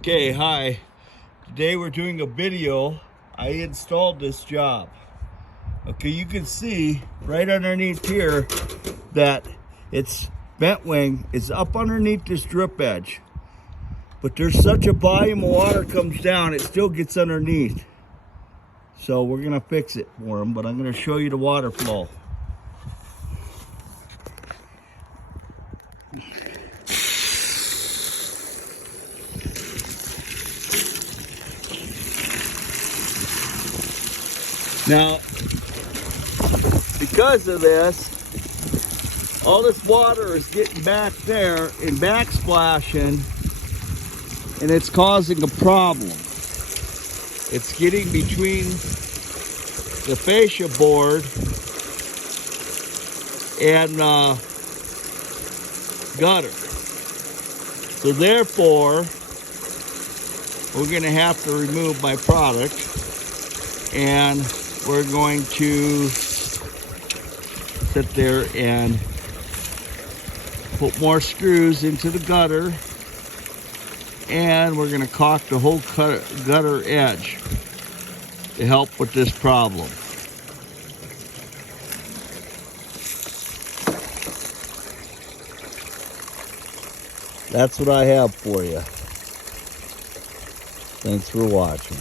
Okay, hi. Today we're doing a video. I installed this job. Okay, you can see right underneath here that its vent wing is up underneath this drip edge. But there's such a volume of water comes down, it still gets underneath. So we're gonna fix it for them, but I'm gonna show you the water flow. Now, because of this, all this water is getting back there and backsplashing, and it's causing a problem. It's getting between the fascia board and the gutter. So therefore, we're going to have to remove my product, and we're going to sit there and put more screws into the gutter, and we're going to caulk the whole gutter edge to help with this problem. That's what I have for you. Thanks for watching.